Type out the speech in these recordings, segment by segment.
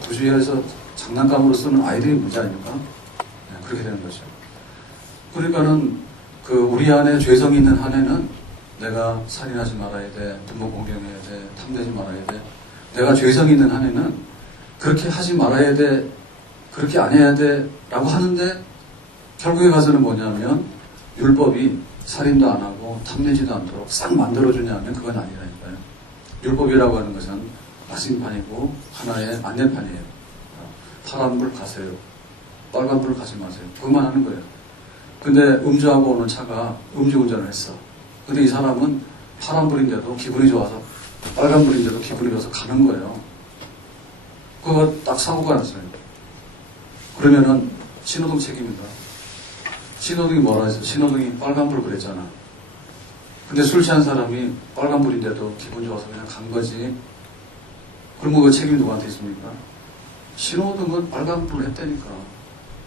구주회에서 장난감으로 쓰는 아이들이 문제 아닙니까? 네, 그렇게 되는 거죠. 그러니까는 우리 안에 죄성이 있는 한에는 내가 살인하지 말아야 돼, 부모 공경해야 돼, 탐내지 말아야 돼. 내가 죄성이 있는 한에는 그렇게 하지 말아야 돼, 그렇게 안 해야 돼 라고 하는데 결국에 가서는 뭐냐면 율법이 살인도 안 하고 탐내지도 않도록 싹 만들어주냐면 그건 아니라니까요. 율법이라고 하는 것은 마침판이고 하나의 안내판이에요. 파란불 가세요. 빨간불 가지 마세요. 그것만 하는 거예요. 근데 음주하고 오는 차가 음주운전을 했어. 근데 이 사람은 파란불인데도 기분이 좋아서 빨간불인데도 기분이 좋아서 가는 거예요. 그거 딱 사고가 났어요. 그러면은 신호등 책임인가? 신호등이 뭐라 했어? 신호등이 빨간불 그랬잖아. 근데 술 취한 사람이 빨간불인데도 기분 좋아서 그냥 간 거지. 그럼 그 책임 누구한테 있습니까? 신호등은 빨간불 했다니까.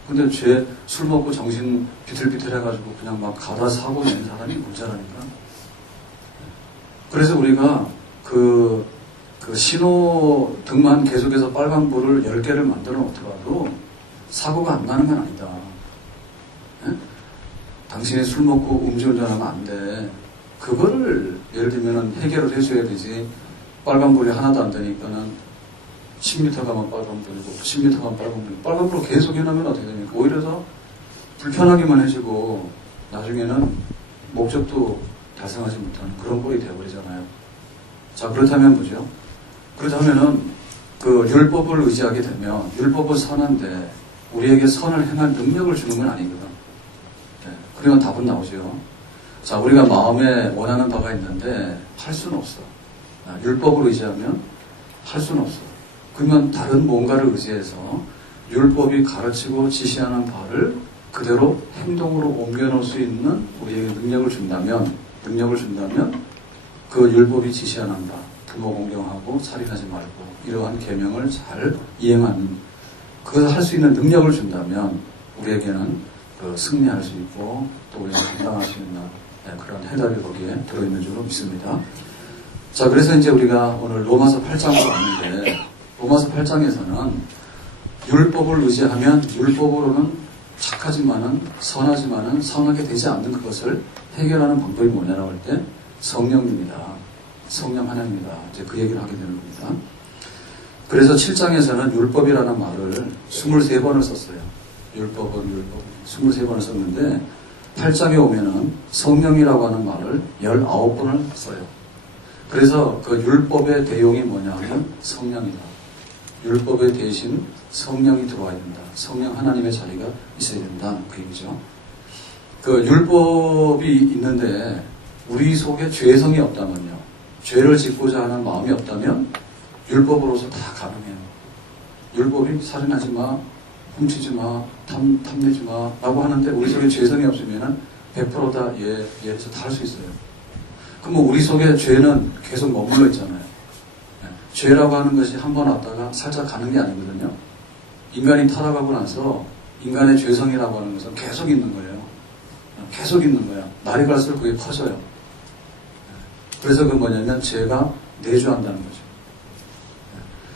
근데 술 먹고 정신 비틀비틀 해가지고 그냥 막 가다 사고 낸 사람이 문제라니까. 그래서 우리가 그 신호등만 계속해서 빨간불을 10개를 만들어 놓더라도 사고가 안 나는 건 아니다. 예? 당신이 술 먹고 음주운전하면 안 돼. 그거를 예를 들면 해결을 해줘야 되지. 빨간불이 하나도 안 되니까는 10m 가면 빨간불이고 10m 가면 빨간불이고 빨간불을 계속 해놓으면 어떻게 됩니까? 오히려 더 불편하기만 해지고 나중에는 목적도 달성하지 못하는 그런 꼴이 되어버리잖아요. 자, 그렇다면 뭐죠? 그렇다면은 율법을 의지하게 되면 율법은 선한데 우리에게 선을 행할 능력을 주는 건 아니거든. 네, 그러면 답은 나오죠. 자, 우리가 마음에 원하는 바가 있는데 할 수는 없어. 율법을 의지하면 할 수는 없어. 그러면 다른 뭔가를 의지해서 율법이 가르치고 지시하는 바를 그대로 행동으로 옮겨놓을 수 있는 우리에게 능력을 준다면 그 율법이 지시하는 바, 부모 공경하고 살인하지 말고 이러한 계명을 잘 이행하는 그것을 할 수 있는 능력을 준다면 우리에게는 승리할 수 있고 또 우리가 감당할 수 있는 그런 해답이 거기에 들어있는 줄로 믿습니다. 자, 그래서 이제 우리가 오늘 로마서 8장으로 왔는데 로마서 8장에서는 율법을 의지하면 율법으로는 착하지만은 선하지만은 선하게 되지 않는 그것을 해결하는 방법이 뭐냐라고 할 때 성령입니다. 성령 하나님이다. 이제 그 얘기를 하게 되는 겁니다. 그래서 7장에서는 율법이라는 말을 23번을 썼어요. 율법 23번을 썼는데 8장에 오면은 성령이라고 하는 말을 19번을 써요. 그래서 그 율법의 대용이 뭐냐 하면 성령이다. 율법의 대신 성령이 들어와야 된다. 성령 하나님의 자리가 있어야 된다. 그 얘기죠. 그 율법이 있는데 우리 속에 죄성이 없다면요. 죄를 짓고자 하는 마음이 없다면 율법으로서 다 가능해요. 율법이 살인하지 마, 훔치지 마, 탐내지 마 라고 하는데 우리 속에 죄성이 없으면 100% 다 해서 다 할 수 있어요. 그럼 우리 속에 죄는 계속 머물러 있잖아요. 죄라고 하는 것이 한 번 왔다가 살짝 가는 게 아니거든요. 인간이 타락하고 나서 인간의 죄성이라고 하는 것은 계속 있는 거예요. 계속 있는 거야. 날이 갈수록 그게 커져요. 그래서 그 뭐냐면 죄가 내주한다는 거죠.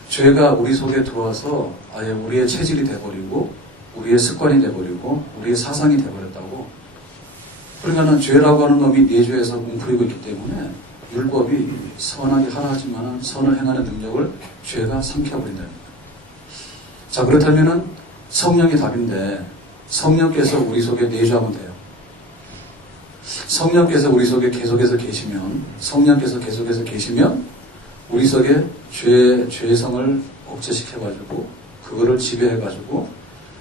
죄가 우리 속에 들어와서 아예 우리의 체질이 돼버리고 우리의 습관이 돼버리고 우리의 사상이 돼버렸다고. 그러니까는 죄라고 하는 놈이 내주에서 뭉클이고 있기 때문에 율법이 선하게 하라지만 선을 행하는 능력을 죄가 삼켜버린다는 거예요. 자, 그렇다면은 성령이 답인데 성령께서 우리 속에 내주하면 돼요. 성령께서 우리 속에 계속해서 계시면 우리 속에 죄성을 억제시켜가지고 그거를 지배해가지고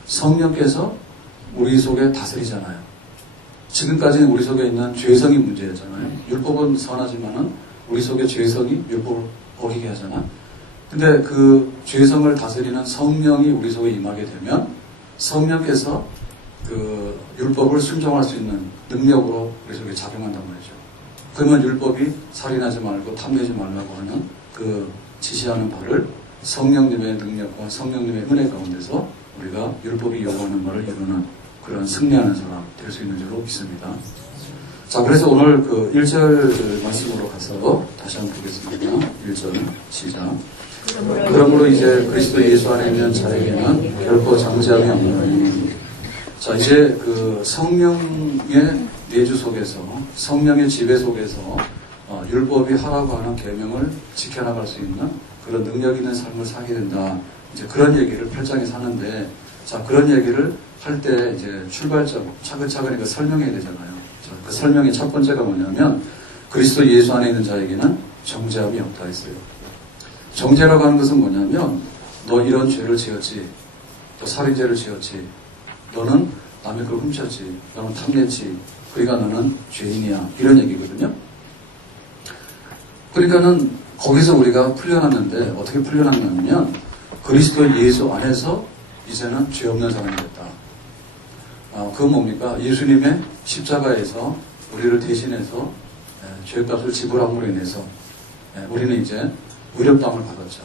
성령께서 우리 속에 다스리잖아요. 지금까지는 우리 속에 있는 죄성이 문제였잖아요. 율법은 선하지만은 우리 속에 죄성이 율법을 어기게 하잖아. 근데 그 죄성을 다스리는 성령이 우리 속에 임하게 되면 성령께서 그 율법을 순종할 수 있는 능력으로 우리 속에 작용한단 말이죠. 그러면 율법이 살인하지 말고 탐내지 말라고 하는 그 지시하는 바를 성령님의 능력과 성령님의 은혜 가운데서 우리가 율법이 요구하는 바를 이루는 그런 승리하는 사람 될 수 있는 줄로 믿습니다. 자, 그래서 오늘 그 1절 말씀으로 가서 다시 한번 보겠습니다. 1절 시작. 그러므로 이제 그리스도 예수 안에 있는 자에게는 결코 정죄함이 없노니. 자, 이제 그 성령의 내주 속에서, 성령의 지배 속에서 율법이 하라고 하는 계명을 지켜나갈 수 있는 그런 능력 있는 삶을 살게 된다. 이제 그런 얘기를 8장에서 하는데, 자, 그런 얘기를 할 때 이제 출발점, 차근차근 이거 설명해야 되잖아요. 자, 그 설명의 첫 번째가 뭐냐면, 그리스도 예수 안에 있는 자에게는 정죄함이 없다 했어요. 정죄라고 하는 것은 뭐냐면, 너 이런 죄를 지었지, 또 살인죄를 지었지, 너는 남의 걸 훔쳤지, 너는 탐냈지, 그러니까 너는 죄인이야, 이런 얘기거든요. 그러니까는 거기서 우리가 풀려났는데, 어떻게 풀려났냐면 그리스도 예수 안에서 이제는 죄 없는 사람이 됐다. 그건 뭡니까? 예수님의 십자가에서 우리를 대신해서 죄값을 지불함으로 인해서 우리는 이제 의롭다함을 받았죠.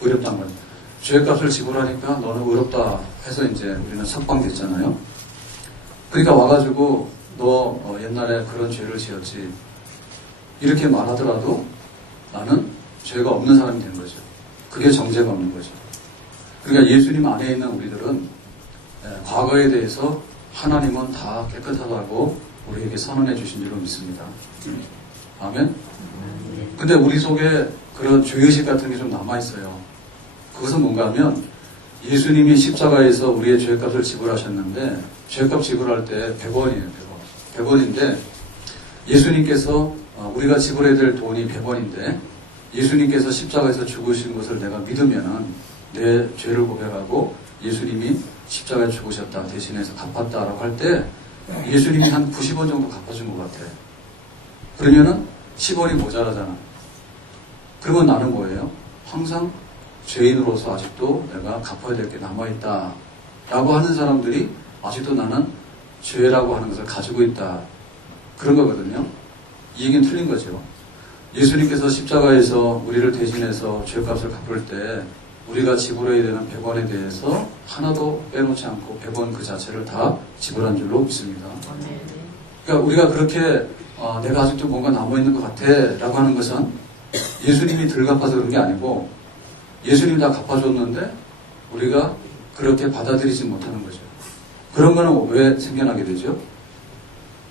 의롭다함을. 죄값을 지불하니까 너는 의롭다 해서 이제 우리는 석방됐잖아요. 그러니까 와가지고 너 옛날에 그런 죄를 지었지, 이렇게 말하더라도 나는 죄가 없는 사람이 된 거죠. 그게 정죄가 없는 거죠. 그러니까 예수님 안에 있는 우리들은 과거에 대해서 하나님은 다 깨끗하다고 우리에게 선언해 주신 줄로 믿습니다. 아멘? 근데 우리 속에 그런 죄의식 같은 게 좀 남아있어요. 그것은 뭔가 하면 예수님이 십자가에서 우리의 죄값을 지불하셨는데, 죄값 지불할 때 100원이에요. 100원인데 예수님께서 우리가 지불해야 될 돈이 100원인데 예수님께서 십자가에서 죽으신 것을 내가 믿으면은 내 죄를 고백하고 예수님이 십자가에 죽으셨다, 대신해서 갚았다라고 할 때 예수님이 한 90원 정도 갚아준 것 같아. 그러면은 10원이 모자라잖아. 그러면 나는 뭐예요? 항상 죄인으로서 아직도 내가 갚아야 될 게 남아있다 라고 하는 사람들이 아직도 나는 죄라고 하는 것을 가지고 있다, 그런 거거든요. 이 얘기는 틀린 거죠. 예수님께서 십자가에서 우리를 대신해서 죄값을 갚을 때 우리가 지불해야 되는 100원에 대해서 하나도 빼놓지 않고 100원 그 자체를 다 지불한 줄로 믿습니다. 그러니까 우리가 그렇게 내가 아직도 뭔가 남아있는 것 같아 라고 하는 것은 예수님이 덜 갚아서 그런 게 아니고 예수님이 다 갚아줬는데 우리가 그렇게 받아들이지 못하는 거죠. 그런 거는 왜 생겨나게 되죠?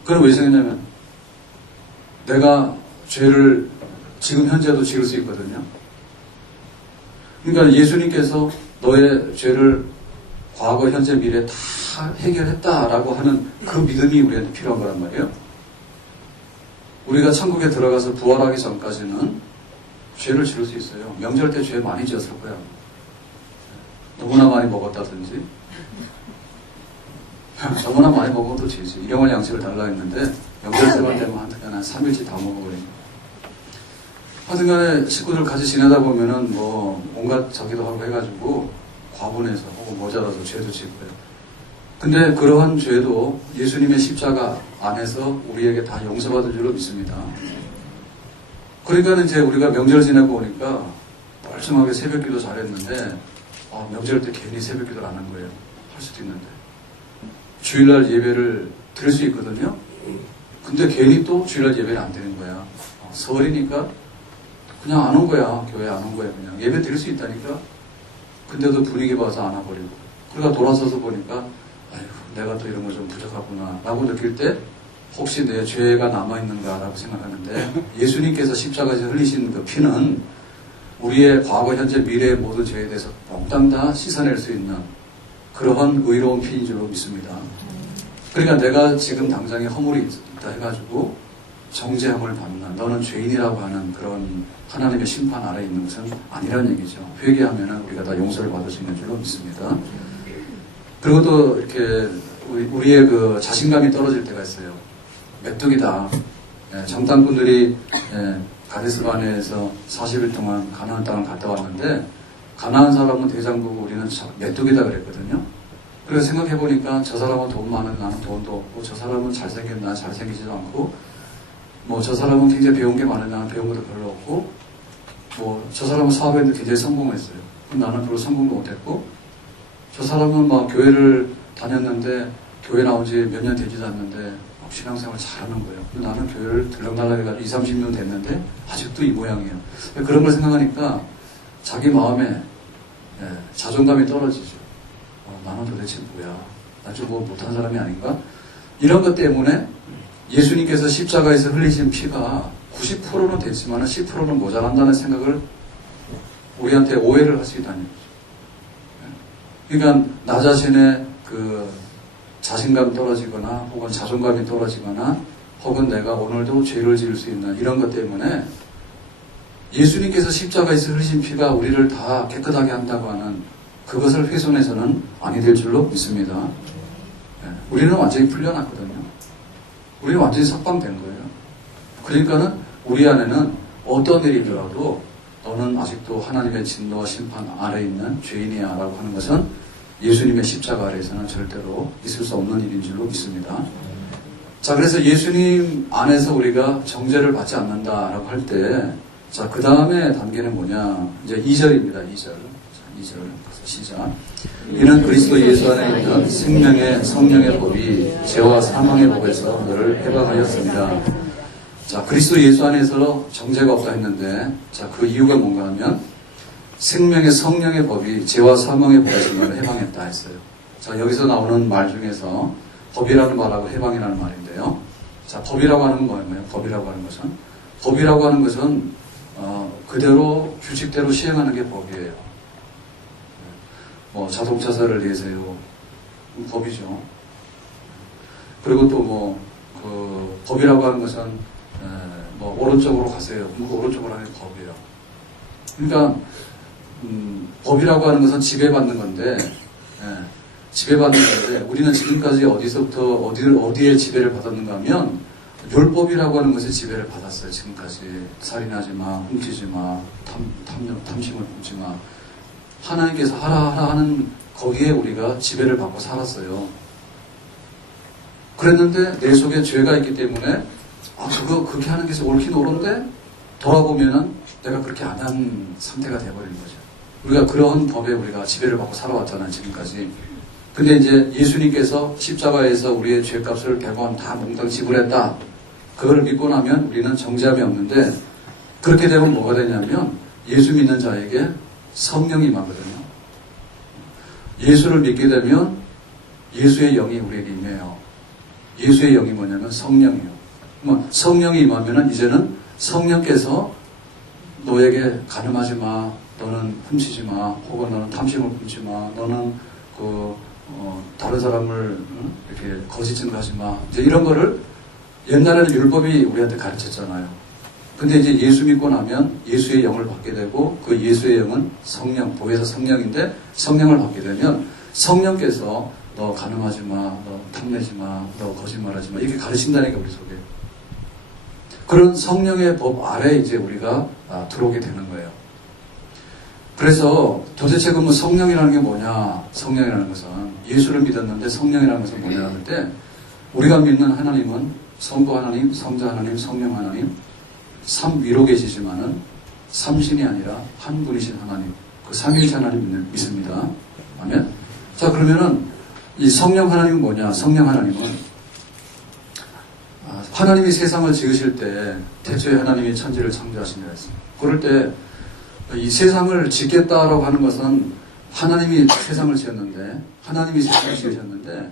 그건 왜 생겼냐면 내가 죄를 지금 현재도 지을 수 있거든요. 그러니까 예수님께서 너의 죄를 과거, 현재, 미래 다 해결했다라고 하는 그 믿음이 우리한테 필요한 거란 말이에요. 우리가 천국에 들어가서 부활하기 전까지는 죄를 지을 수 있어요. 명절 때 죄 많이 지었을 거야. 너무나 많이 먹었다든지 너무나 많이 먹어도 죄지. 일용할 양식을 달라 했는데 명절 때만 되면 한 3일치 다 먹어버리니까. 하여튼간에 식구들 같이 지내다 보면은 뭐 온갖 저기도 하고 해가지고 과분해서 혹은 모자라서 죄도 짓고요. 근데 그러한 죄도 예수님의 십자가 안에서 우리에게 다 용서받을 줄로 믿습니다. 그러니까 이제 우리가 명절 지내고 오니까 멀쩡하게 새벽기도 잘했는데 명절 때 괜히 새벽기도를 안 한 거예요. 할 수도 있는데 주일날 예배를 드릴 수 있거든요. 근데 괜히 또 주일날 예배를 안 드리는 거야. 설이니까 그냥 안 온 거야. 교회 안 온 거야. 그냥 예배 드릴 수 있다니까. 근데도 분위기 봐서 안 와버리고. 그러니까 돌아서서 보니까 아이고 내가 또 이런 거 좀 부족하구나 라고 느낄 때 혹시 내 죄가 남아있는가 라고 생각하는데 예수님께서 십자가에서 흘리신 그 피는 우리의 과거, 현재, 미래의 모든 죄에 대해서 몽땅 다 씻어낼 수 있는 그러한 의로운 피인 줄로 믿습니다. 그러니까 내가 지금 당장에 허물이 있다 해가지고 정죄함을 받는, 너는 죄인이라고 하는 그런 하나님의 심판 아래에 있는 것은 아니라는 얘기죠. 회개하면 우리가 다 용서를 받을 수 있는 줄로 믿습니다. 그리고 또 이렇게 우리의 그 자신감이 떨어질 때가 있어요. 메뚜기다. 정탐꾼들이 가데스 바네에서 40일 동안 가나안 땅을 갔다 왔는데 가나안 사람은 대장 보고 우리는 메뚜기다 그랬거든요. 그래서 생각해보니까 저 사람은 돈 많은 나는 돈도 없고 저 사람은 잘생긴 나는 잘생기지도 않고 뭐 저 사람은 굉장히 배운 게 많은 나는 배운 것도 별로 없고 뭐 저 사람은 사업에도 굉장히 성공했어요. 나는 별로 성공도 못했고 저 사람은 막 교회를 다녔는데 교회 나온 지 몇 년 되지도 않는데 신앙생활 잘하는 거예요. 나는 교회를 들락날락 해가지고 20, 30년 됐는데 아직도 이 모양이에요. 그런 걸 생각하니까 자기 마음에 자존감이 떨어지죠. 나는 도대체 뭐야? 나 좀 뭐 못한 사람이 아닌가? 이런 것 때문에 예수님께서 십자가에서 흘리신 피가 90%는 됐지만 10%는 모자란다는 생각을 우리한테 오해를 할 수 있다는 거죠. 그러니까 나 자신의 그 자신감이 떨어지거나 혹은 자존감이 떨어지거나 혹은 내가 오늘도 죄를 지을 수 있는 이런 것 때문에 예수님께서 십자가에서 흘리신 피가 우리를 다 깨끗하게 한다고 하는 그것을 훼손해서는 아니 될 줄로 믿습니다. 우리는 완전히 풀려났거든요. 우리는 완전히 석방된 거예요. 그러니까는 우리 안에는 어떤 일이더라도 너는 아직도 하나님의 진노와 심판 아래에 있는 죄인이야 라고 하는 것은 예수님의 십자가 아래에서는 절대로 있을 수 없는 일인 줄로 믿습니다. 자, 그래서 예수님 안에서 우리가 정죄를 받지 않는다라고 할 때, 자, 그 다음에 단계는 뭐냐? 이제 2절입니다. 2절. 자, 2절. 시작. 이는 그리스도 예수 안에 있는 생명의 성령의 법이 죄와 사망의 법에서 너를 해방하였습니다. 자, 그리스도 예수 안에서 정죄가 없다 했는데, 자, 그 이유가 뭔가 하면, 생명의 성령의 법이 죄와 사망의 법에서 너를 해방했다 했어요. 자, 여기서 나오는 말 중에서 법이라는 말하고 해방이라는 말인데요. 자, 법이라고 하는 건 뭐예요? 법이라고 하는 것은? 법이라고 하는 것은, 그대로, 규칙대로 시행하는 게 법이에요. 뭐, 자동차사를 내세요. 법이죠. 그리고 또 법이라고 하는 것은, 오른쪽으로 가세요. 오른쪽으로 하는 게 법이에요. 그러니까, 법이라고 하는 것은 지배받는 건데, 지배받는 건데, 우리는 지금까지 어디서부터, 어디에 지배를 받았는가 하면, 율법이라고 하는 것에 지배를 받았어요, 지금까지. 살인하지 마, 훔치지 마, 탐심을 품지 마. 하나님께서 하라 하는 거기에 우리가 지배를 받고 살았어요. 그랬는데, 내 속에 죄가 있기 때문에, 그렇게 하는 게 옳긴 옳은데, 돌아보면은 내가 그렇게 안 한 상태가 돼버린 거죠. 우리가 그런 법에 우리가 지배를 받고 살아왔잖아요, 지금까지. 근데 이제 예수님께서 십자가에서 우리의 죄값을 100원 다 몽땅 지불했다. 그걸 믿고 나면 우리는 정죄함이 없는데, 그렇게 되면 뭐가 되냐면, 예수 믿는 자에게 성령이 임하거든요. 예수를 믿게 되면 예수의 영이 우리에게 임해요. 예수의 영이 뭐냐면 성령이에요. 성령이 임하면은 이제는 성령께서 너에게 간음하지 마, 너는 훔치지 마, 혹은 너는 탐심을 품지 마, 너는 다른 사람을 이렇게 거짓 증거하지 마. 이제 이런 거를 옛날에는 율법이 우리한테 가르쳤잖아요. 근데 이제 예수 믿고 나면 예수의 영을 받게 되고 그 예수의 영은 성령, 보혜사 성령인데 성령을 받게 되면 성령께서 너 간음하지 마, 너 탐내지 마, 너 거짓말하지 마 이렇게 가르친다니까 우리 속에. 그런 성령의 법 아래 이제 우리가 들어오게 되는 거예요. 그래서 도대체 그러면 성령이라는 게 뭐냐? 성령이라는 것은 예수를 믿었는데 성령이라는 것은 뭐냐 할 때 우리가 믿는 하나님은 성부 하나님, 성자 하나님, 성령 하나님 삼위로 계시지만은 삼신이 아니라 한 분이신 하나님, 그 삼위일체 하나님 믿습니다. 아멘. 자, 그러면은 이 성령 하나님은 뭐냐? 성령 하나님은 하나님이 세상을 지으실 때 태초에 하나님이 천지를 창조하신다 했습니다. 그럴 때 이 세상을 짓겠다라고 하는 것은 하나님이 세상을 지었는데 하나님이 세상을 지으셨는데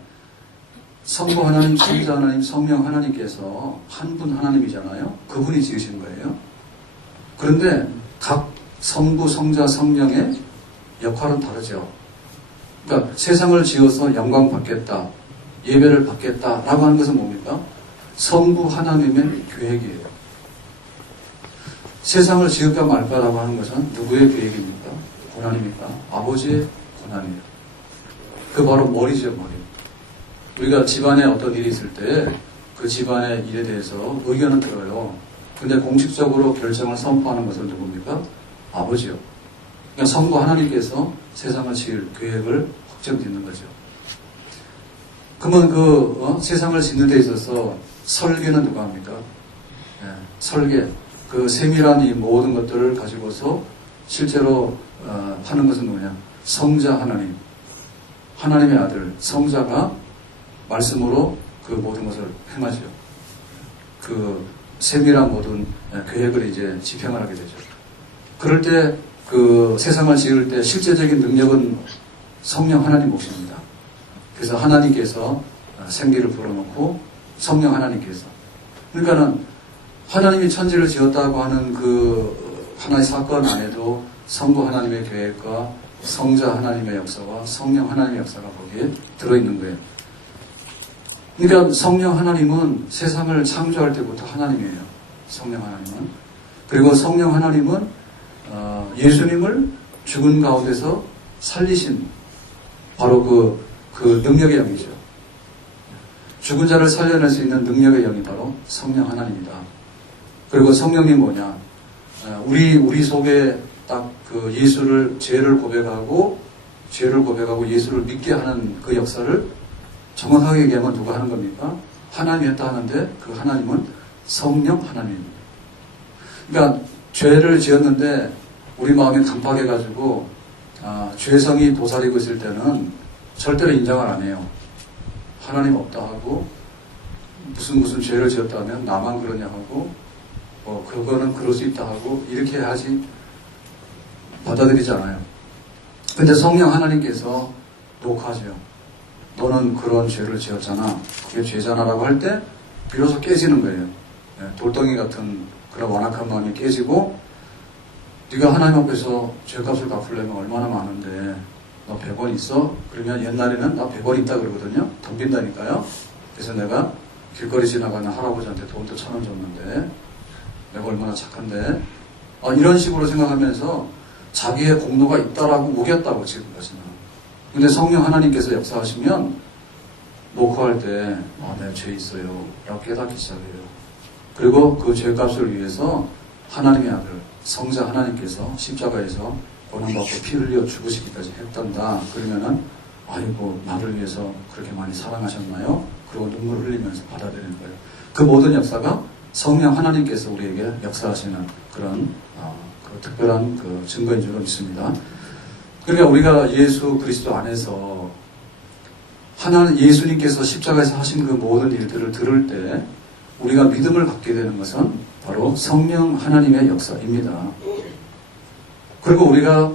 성부 하나님, 성자 하나님, 성령 하나님께서 한 분 하나님이잖아요. 그분이 지으신 거예요. 그런데 각 성부, 성자, 성령의 역할은 다르죠. 그러니까 세상을 지어서 영광 받겠다, 예배를 받겠다라고 하는 것은 뭡니까? 성부 하나님의 계획이에요. 세상을 지을까 말까라고 하는 것은 누구의 계획입니까? 고난입니까? 아버지의 고난이에요. 그 바로 머리죠, 머리. 우리가 집안에 어떤 일이 있을 때 그 집안의 일에 대해서 의견은 들어요. 근데 공식적으로 결정을 선포하는 것은 누굽니까? 아버지요. 그러니까 성부 하나님께서 세상을 지을 계획을 확정 짓는 거죠. 그러면 세상을 짓는 데 있어서 설계는 누가 합니까? 설계. 그 세밀한 이 모든 것들을 가지고서 실제로 하는 것은 뭐냐? 성자 하나님, 하나님의 아들, 성자가 말씀으로 그 모든 것을 행하죠. 그 세밀한 모든 계획을 이제 집행을 하게 되죠. 그럴 때 그 세상을 지을 때 실제적인 능력은 성령 하나님 몫입니다. 그래서 하나님께서 생기를 불어넣고 성령 하나님께서, 그러니까는 하나님이 천지를 지었다고 하는 그 하나의 사건 안에도 성부 하나님의 계획과 성자 하나님의 역사와 성령 하나님의 역사가 거기에 들어있는 거예요. 그러니까 성령 하나님은 세상을 창조할 때부터 하나님이에요. 성령 하나님은. 그리고 성령 하나님은 예수님을 죽은 가운데서 살리신 바로 그 능력의 영이죠. 죽은 자를 살려낼 수 있는 능력의 영이 바로 성령 하나님이다. 그리고 성령님 뭐냐? 우리 속에 딱 그 죄를 고백하고 예수를 믿게 하는 그 역사를 정확하게 얘기하면 누가 하는 겁니까? 하나님이 했다 하는데 그 하나님은 성령 하나님입니다. 그러니까 죄를 지었는데 우리 마음이 강팍해가지고 죄성이 도사리고 있을 때는 절대로 인정을 안 해요. 하나님 없다 하고 무슨 죄를 지었다 하면 나만 그러냐 하고 그거는 그럴 수 있다 하고 이렇게 하지 받아들이지 않아요. 근데 성령 하나님께서 녹화하죠. 너는 그런 죄를 지었잖아. 그게 죄잖아 라고 할 때 비로소 깨지는 거예요. 돌덩이 같은 그런 완악한 마음이 깨지고 네가 하나님 앞에서 죄값을 갚으려면 얼마나 많은데 너 100원 있어? 그러면 옛날에는 나 100원 있다 그러거든요. 덤빈다니까요. 그래서 내가 길거리 지나가는 할아버지한테 돈도 1,000원 줬는데 내가 얼마나 착한데 이런 식으로 생각하면서 자기의 공로가 있다라고 우겼다고 지금까지는. 근데 성령 하나님께서 역사하시면 녹화할 때 내가 죄 있어요 라고 깨닫기 시작해요. 그리고 그 죄값을 위해서 하나님의 아들 성자 하나님께서 십자가에서 고난받고 피 흘려 죽으시기까지 했단다. 그러면은 아이고 나를 위해서 그렇게 많이 사랑하셨나요? 그리고 눈물을 흘리면서 받아들이는 거예요. 그 모든 역사가 성령 하나님께서 우리에게 역사하시는 그런 그 특별한 그 증거인 줄로 믿습니다. 그러니까 우리가 예수 그리스도 안에서 예수님께서 십자가에서 하신 그 모든 일들을 들을 때 우리가 믿음을 갖게 되는 것은 바로 성령 하나님의 역사입니다. 그리고 우리가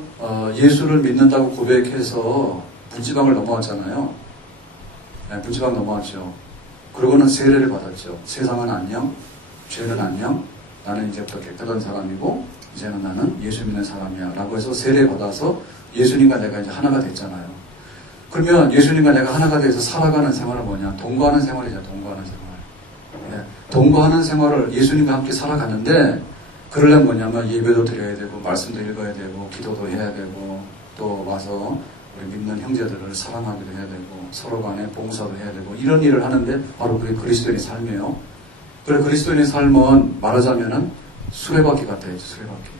예수를 믿는다고 고백해서 문지방을 넘어왔잖아요. 문지방 넘어왔죠. 그러고는 세례를 받았죠. 세상은 안녕, 죄는 안녕, 나는 이제부터 깨끗한 사람이고 이제는 나는 예수 믿는 사람이야 라고 해서 세례 받아서 예수님과 내가 이제 하나가 됐잖아요. 그러면 예수님과 내가 하나가 돼서 살아가는 생활은 뭐냐? 동거하는 생활이죠. 동거하는 생활. 동거하는 생활을 예수님과 함께 살아가는데 그러려면 뭐냐면 예배도 드려야 되고 말씀도 읽어야 되고 기도도 해야 되고 또 와서 우리 믿는 형제들을 사랑하기도 해야 되고 서로 간에 봉사도 해야 되고 이런 일을 하는데 바로 그게 그리스도인의 삶이에요. 그래 그리스도인의 삶은 말하자면은 수레바퀴 같아요. 수레바퀴.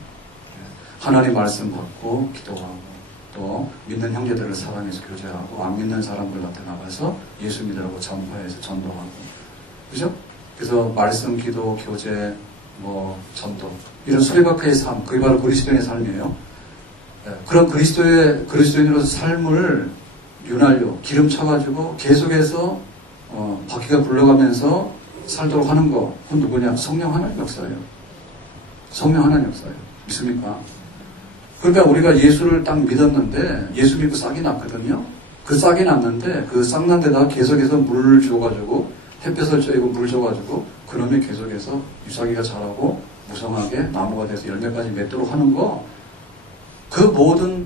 하나님 말씀 받고 기도하고 또 믿는 형제들을 사랑해서 교제하고 안 믿는 사람들한테 나가서 예수 믿으라고 전파해서 전도하고 그죠? 그래서 말씀, 기도, 교제, 전도 이런 수레바퀴의 삶, 그게 바로 그리스도인의 삶이에요. 그런 그리스도인으로서 삶을 윤활유, 기름 쳐가지고 계속해서 바퀴가 굴러가면서 살도록 하는 거, 그건 누구냐? 성령 하나님 역사예요. 성령 하나님 역사예요. 믿습니까? 그러니까 우리가 예수를 딱 믿었는데 예수 믿고 싹이 났거든요. 그 싹이 났는데 그 싹 난 데다가 계속해서 물 줘가지고 햇볕을 쬐고 물 줘가지고 그놈이 계속해서 유사기가 자라고 무성하게 나무가 돼서 열매까지 맺도록 하는 거, 그 모든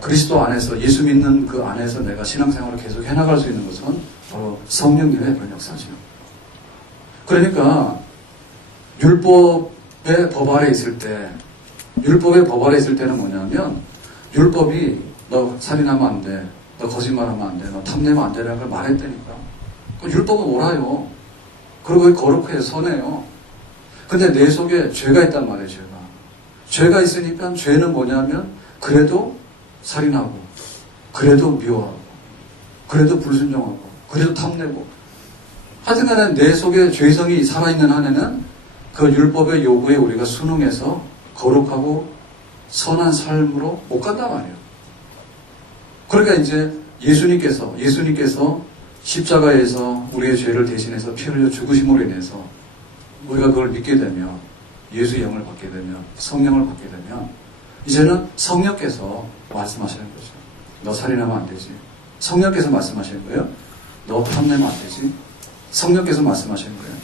그리스도 안에서 예수 믿는 그 안에서 내가 신앙생활을 계속 해나갈 수 있는 것은 바로 성령님의 그런 역사죠. 그러니까 율법의 법 아래 있을 때는 뭐냐면 율법이 너 살인하면 안 돼, 너 거짓말하면 안 돼, 너 탐내면 안 되라는 걸 말했다니까. 율법은 옳아요. 그리고 거룩해요. 선해요. 근데 내 속에 죄가 있단 말이에요. 죄가 있으니까 죄는 뭐냐면 그래도 살인하고 그래도 미워하고 그래도 불순종하고 그래도 탐내고 하여튼간에 내 속에 죄성이 살아있는 한에는 그 율법의 요구에 우리가 순응해서 거룩하고 선한 삶으로 못 간단 말이에요. 그러니까 이제 예수님께서 십자가에서 우리의 죄를 대신해서 피 흘려 죽으심으로 인해서 우리가 그걸 믿게 되면, 예수의 영을 받게 되면, 성령을 받게 되면, 이제는 성령께서 말씀하시는 거죠. 너 살인하면 안 되지. 성령께서 말씀하시는 거예요. 너 탐내면 안 되지. 성령께서 말씀하시는 거예요.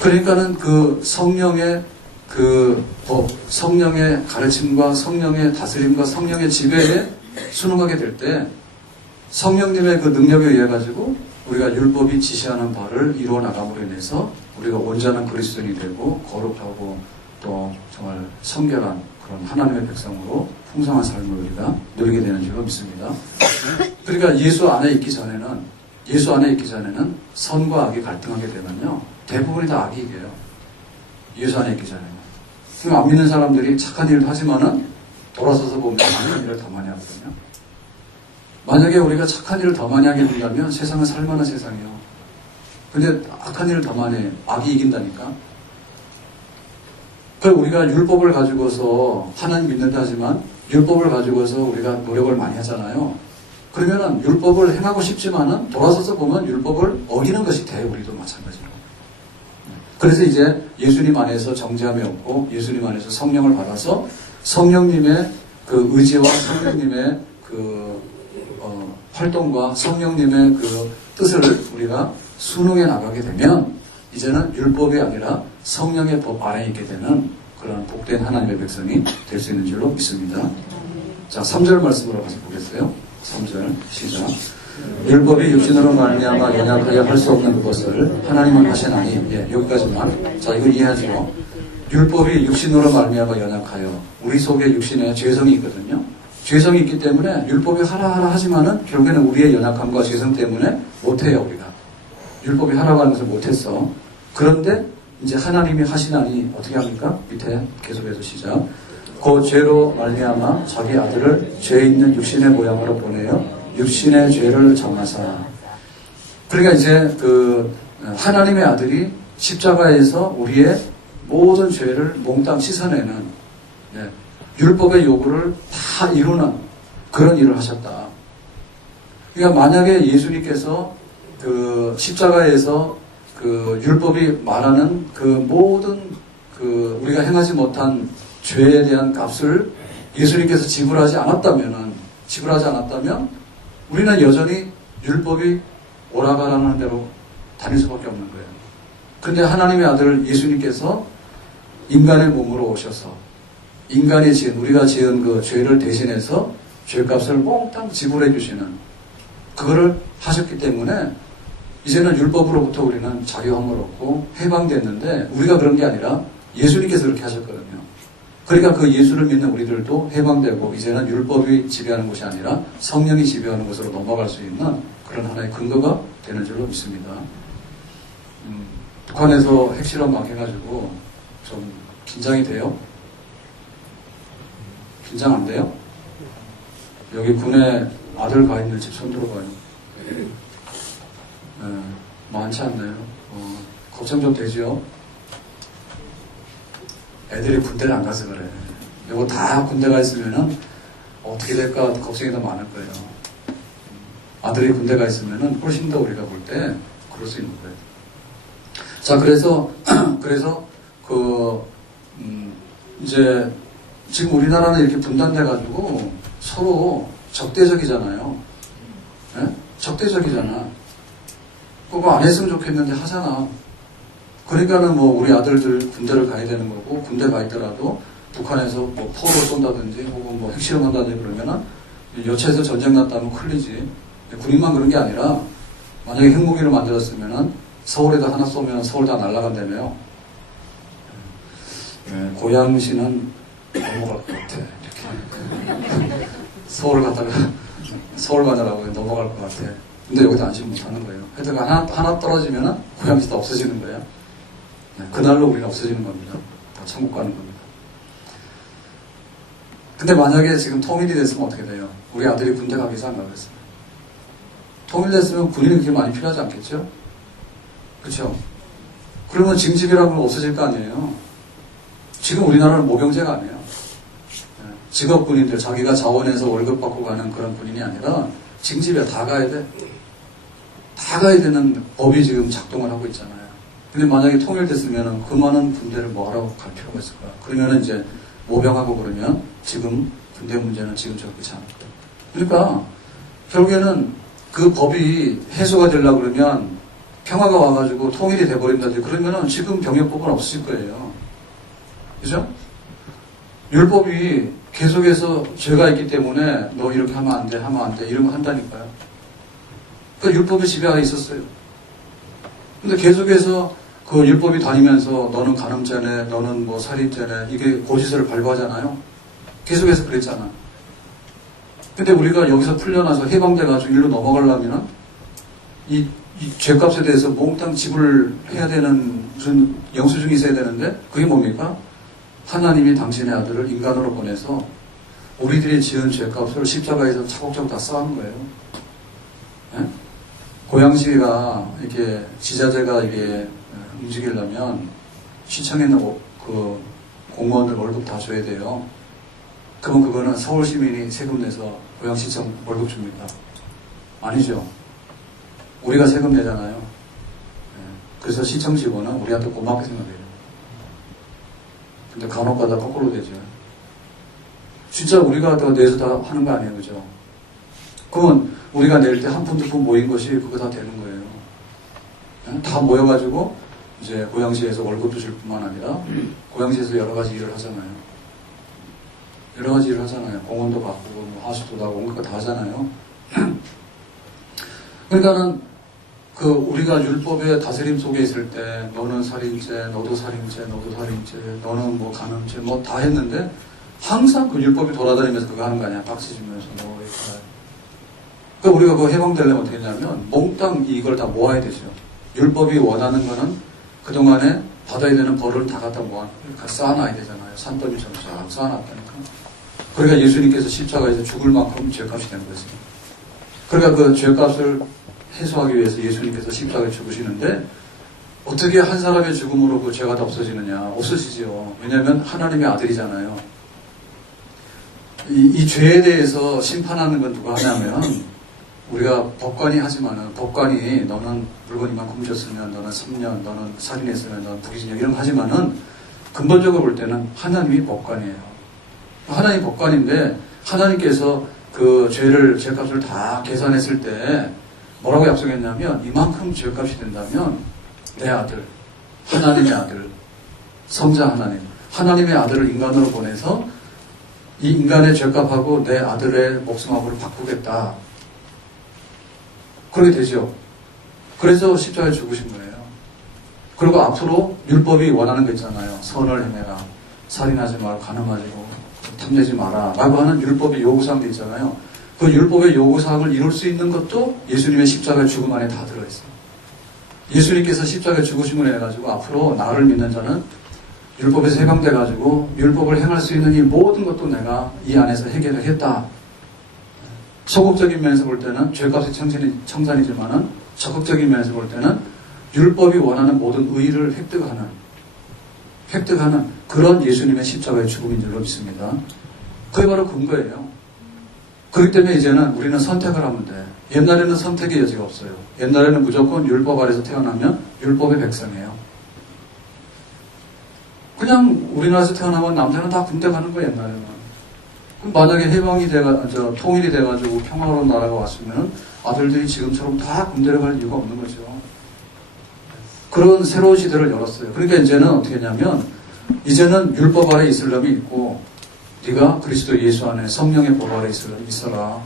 그러니까는 그 성령의 그 법, 성령의 가르침과 성령의 다스림과 성령의 지배에 순응하게 될 때 성령님의 그 능력에 의해 가지고 우리가 율법이 지시하는 바를 이루어 나감으로 인해서 우리가 온전한 그리스도인이 되고 거룩하고 또 정말 성결한 그런 하나님의 백성으로 풍성한 삶을 우리가 누리게 되는 줄로 믿습니다. 그러니까 예수 안에 있기 전에는 선과 악이 갈등하게 되면요, 대부분이 다 악이 이겨요. 예수 안에 있기 전에는. 지금 안 믿는 사람들이 착한 일을 하지만은 돌아서서 보면 악한 일을 더 많이 하거든요. 만약에 우리가 착한 일을 더 많이 하게 된다면 세상은 살만한 세상이에요. 근데 악한 일을 더 많이 해요. 악이 이긴다니까. 그러니까 우리가 율법을 가지고서 하나님 믿는다 하지만 율법을 가지고서 우리가 노력을 많이 하잖아요. 그러면은 율법을 행하고 싶지만은 돌아서서 보면 율법을 어기는 것이 돼. 우리도 마찬가지로. 그래서 이제 예수님 안에서 정죄함이 없고 예수님 안에서 성령을 받아서 성령님의 그 의지와 성령님의 그 활동과 성령님의 그 뜻을 우리가 순응해 나가게 되면 이제는 율법이 아니라 성령의 법 아래에 있게 되는 그런 복된 하나님의 백성이 될 수 있는 줄로 믿습니다. 자, 3절 말씀으로 가서 보겠어요. 3절 시작. 율법이 육신으로 말미암아 연약하여 할 수 없는 그것을 하나님은 하시나니. 예, 여기까지만. 자, 이거 이해하시고. 율법이 육신으로 말미암아 연약하여, 우리 속에 육신에 죄성이 있거든요. 죄성이 있기 때문에 율법이 하라 하지만은 결국에는 우리의 연약함과 죄성 때문에 못해요. 우리가 율법이 하라고 하는 것을 못했어. 그런데 이제 하나님이 하시나니 어떻게 합니까? 밑에 계속해서 시작. 그 죄로 말미암아 자기 아들을 죄 있는 육신의 모양으로 보내어 육신의 죄를 정하사. 그러니까 이제 그 하나님의 아들이 십자가에서 우리의 모든 죄를 몽땅 씻어내는, 예, 율법의 요구를 다 이루는 그런 일을 하셨다. 그러니까 만약에 예수님께서 그 십자가에서 그 율법이 말하는 그 모든 그 우리가 행하지 못한 죄에 대한 값을 예수님께서 지불하지 않았다면 우리는 여전히 율법이 오라가라는 대로 다닐 수밖에 없는 거예요. 근데 하나님의 아들 예수님께서 인간의 몸으로 오셔서 인간이 지은, 우리가 지은 그 죄를 대신해서 죄값을 몽땅 지불해 주시는 그거를 하셨기 때문에 이제는 율법으로부터 우리는 자유함을 얻고 해방됐는데, 우리가 그런 게 아니라 예수님께서 그렇게 하셨거든요. 그러니까 그 예수를 믿는 우리들도 해방되고 이제는 율법이 지배하는 것이 아니라 성령이 지배하는 것으로 넘어갈 수 있는 그런 하나의 근거가 되는 줄로 믿습니다. 북한에서 핵실험 막 해가지고 좀 긴장이 돼요? 긴장 안 돼요? 여기 군에 아들 가 있는 집 손 들어봐요. 많지 않나요? 걱정 좀 되죠? 애들이 군대를 안 가서 그래. 이거 다 군대 가 있으면은 어떻게 될까 걱정이 더 많을 거예요. 아들이 군대 가 있으면은 훨씬 더 우리가 볼 때 그럴 수 있는 거예요. 자, 그래서 이제 지금 우리나라는 이렇게 분단돼가지고 서로 적대적이잖아요. 네? 적대적이잖아. 그거 안 했으면 좋겠는데 하잖아. 그러니까는 뭐 우리 아들들 군대를 가야 되는 거고, 군대 가 있더라도 북한에서 뭐 포를 쏜다든지 혹은 뭐 핵실험 한다든지 그러면은 여차에서 전쟁 났다면 큰일 나지. 군인만 그런 게 아니라 만약에 핵무기를 만들었으면은 서울에다 하나 쏘면 서울 다 날아간다며요. 네, 고양시는 넘어갈 것 같아. 이렇게. 서울 갔다가 서울 가느라고 넘어갈 것 같아. 근데 여기도 안심 못 하는 거예요. 하여튼 하나 떨어지면은 고양시 다 없어지는 거예요. 네, 그날로 우리가 없어지는 겁니다. 다 천국 가는 겁니다. 근데 만약에 지금 통일이 됐으면 어떻게 돼요? 우리 아들이 군대 가기 위해서 안 가겠어요. 통일됐으면 군인이 그렇게 많이 필요하지 않겠죠? 그렇죠? 그러면 징집이라는 건 없어질 거 아니에요. 지금 우리나라는 모병제가 아니에요. 직업 군인들, 자기가 자원해서 월급 받고 가는 그런 군인이 아니라 징집에 다 가야 돼. 나가야 되는 법이 지금 작동을 하고 있잖아요. 근데 만약에 통일됐으면 그 많은 군대를 뭐하러 갈 필요가 있을까? 그러면 이제 모병하고 그러면 지금 군대 문제는 지금처럼 그렇지 않다. 그러니까 결국에는 그 법이 해소가 되려고 그러면 평화가 와가지고 통일이 돼버린다든지 그러면은 지금 병역법은 없을 거예요. 그죠? 율법이 계속해서 죄가 있기 때문에 너 이렇게 하면 안 돼, 하면 안 돼, 이런 거 한다니까요. 그 율법의 지배하에 있었어요. 근데 계속해서 그 율법이 다니면서 너는 간음죄네, 너는 뭐 살인죄네, 이게 고지서를 발부하잖아요. 계속해서 그랬잖아. 근데 우리가 여기서 풀려나서 해방돼가지고 일로 넘어가려면은 이 죄값에 대해서 몽땅 지불해야 되는 무슨 영수증이 있어야 되는데 그게 뭡니까? 하나님이 당신의 아들을 인간으로 보내서 우리들이 지은 죄값을 십자가에서 차곡차곡 다 쌓은 거예요. 네? 고양시가 이렇게 지자체가 이게 움직이려면 시청에 있는 그 공무원들 월급 다 줘야 돼요. 그럼 그거는 서울 시민이 세금 내서 고양시청 월급 줍니까? 아니죠. 우리가 세금 내잖아요. 네. 그래서 시청 직원은 우리한테 고맙게 생각해요. 근데 간혹가다 거꾸로 되죠. 진짜 우리가 더 내서 다 하는 거 아니에요, 그죠? 그건 우리가 낼 때 한 푼, 두 푼 모인 것이 그거 다 되는 거예요. 네? 다 모여가지고 이제 고양시에서 월급도 줄 뿐만 아니라 고양시에서 여러 가지 일을 하잖아요. 여러 가지 일을 하잖아요. 공원도 바꾸고 뭐 하수도 나고 온갖 거 다 하잖아요. 그러니까는 그 우리가 율법의 다스림 속에 있을 때 너는 살인죄, 너도 살인죄, 너도 살인죄, 너는 뭐 간음죄 뭐 다 했는데 항상 그 율법이 돌아다니면서 그거 하는 거 아니야. 박수 치면서 뭐 이렇게. 그러니까 우리가 그거 해방되려면 어떻게 했냐면 몽땅 이걸 다 모아야 되죠. 율법이 원하는 거는 그동안에 받아야 되는 벌을 다 갖다 쌓아놔야 되잖아요. 산더미처럼 쫙 쌓아놨다니까. 그러니까 예수님께서 십자가에서 죽을 만큼 죄값이 된 거지. 그러니까 그 죄값을 해소하기 위해서 예수님께서 십자가에 죽으시는데 어떻게 한 사람의 죽음으로 그 죄가 다 없어지느냐? 없어지죠. 왜냐하면 하나님의 아들이잖아요. 이 죄에 대해서 심판하는 건 누가 하냐면 우리가 법관이 하지만은 법관이 너는 물건 이만큼 훔쳤으면 너는 3년, 너는 살인했으면 너는 부기징역 이런 거 하지만은 근본적으로 볼 때는 하나님이 법관이에요. 하나님이 법관인데 하나님께서 그 죄값을 다 계산했을 때 뭐라고 약속했냐면 이만큼 죄값이 된다면 내 아들, 하나님의 아들, 성자 하나님의 아들을 인간으로 보내서 이 인간의 죄값하고 내 아들의 목숨하고를 바꾸겠다. 그렇게 되죠. 그래서 십자가에 죽으신 거예요. 그리고 앞으로 율법이 원하는 거 있잖아요. 선을 행해라. 살인하지 마라. 간음하지 마. 탐내지 마라. 라고 하는 율법의 요구사항도 있잖아요. 그 율법의 요구사항을 이룰 수 있는 것도 예수님의 십자가의 죽음 안에 다 들어있어요. 예수님께서 십자가의 죽으심을 해가지고 앞으로 나를 믿는 자는 율법에서 해방돼가지고 율법을 행할 수 있는 이 모든 것도 내가 이 안에서 해결을 했다. 소극적인 면에서 볼 때는 죄값의 청산이지만은 적극적인 면에서 볼 때는 율법이 원하는 모든 의의를 획득하는 그런 예수님의 십자가의 죽음인 줄로 믿습니다. 그게 바로 근거예요. 그렇기 때문에 이제는 우리는 선택을 하면 돼. 옛날에는 선택의 여지가 없어요. 옛날에는 무조건 율법 아래서 태어나면 율법의 백성이에요. 그냥 우리나라에서 태어나면 남자는 다 군대 가는 거예요, 옛날에는. 그럼 만약에 통일이 돼가지고 평화로운 나라가 왔으면 아들들이 지금처럼 다 군대를 갈 이유가 없는 거죠. 그런 새로운 시대를 열었어요. 그러니까 이제는 어떻게 했냐면 이제는 율법 아래 있으려면 있고 네가 그리스도 예수 안에 성령의 법 아래 있어라.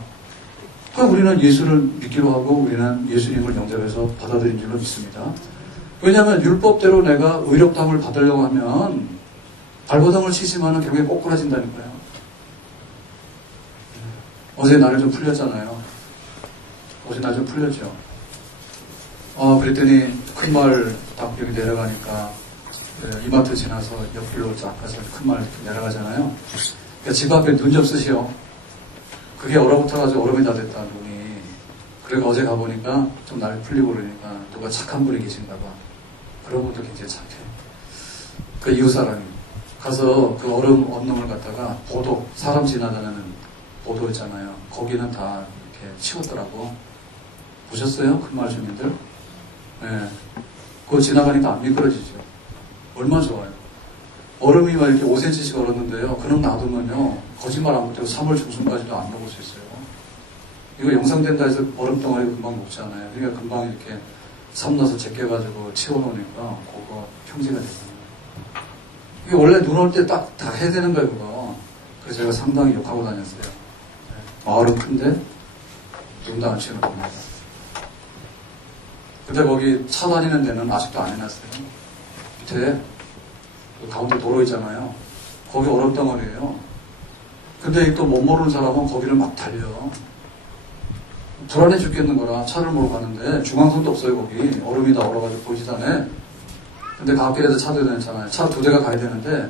그러니까 우리는 예수를 믿기로 하고 우리는 예수님을 영접해서 받아들인 줄로 믿습니다. 왜냐하면 율법대로 내가 의롭다함을 받으려고 하면 발버둥을 치지만은 결국에 꼬꾸라진다니까요. 어제 날을 좀 풀렸잖아요. 어제 날 좀 풀렸죠. 그랬더니 큰 마을 딱 여기 내려가니까 이마트 지나서 옆길로 쫙 가서 큰 마을 내려가잖아요. 그러니까 집 앞에 눈 좀 쓰시오. 그게 얼어붙어가지고 얼음이 다 됐다 눈이. 그러니까 어제 가보니까 좀 날 풀리고 그러니까 누가 착한 분이 계신가 봐. 그런 분도 굉장히 착해. 그 이웃 사람이 가서 그 얼음 언놈을 갖다가 보도 사람 지나다니는 보도 있잖아요. 거기는 다 이렇게 치웠더라고. 보셨어요? 큰마을 주민들? 예. 그거 지나가니까 안 미끄러지죠. 얼마나 좋아요. 얼음이 막 이렇게 5cm씩 얼었는데요. 그놈 놔두면요. 거짓말 안 못해도 3월 중순까지도 안 먹을 수 있어요. 이거 영상된다 해서 얼음 덩어리 금방 녹지 않아요. 그러니까 금방 이렇게 삶나서 제껴가지고 치워놓으니까 그거 평지가 되잖아요. 이게 원래 눈 올 때 딱 다 해야 되는 거예요, 그거. 그래서 제가 상당히 욕하고 다녔어요. 마을은 큰데 눈도 안 치는 겁니다. 근데 거기 차 다니는 데는 아직도 안 해놨어요. 밑에 그 가운데 도로 있잖아요. 거기 얼음덩어리예요. 근데 또 못 모르는 사람은 거기를 막 달려. 불안해 죽겠는 거라 차를 몰고 가는데 중앙선도 없어요. 거기 얼음이 다 얼어가지고 보이지도 않아. 근데 가옥길에서 차도 다녔잖아요. 차 2대가 가야 되는데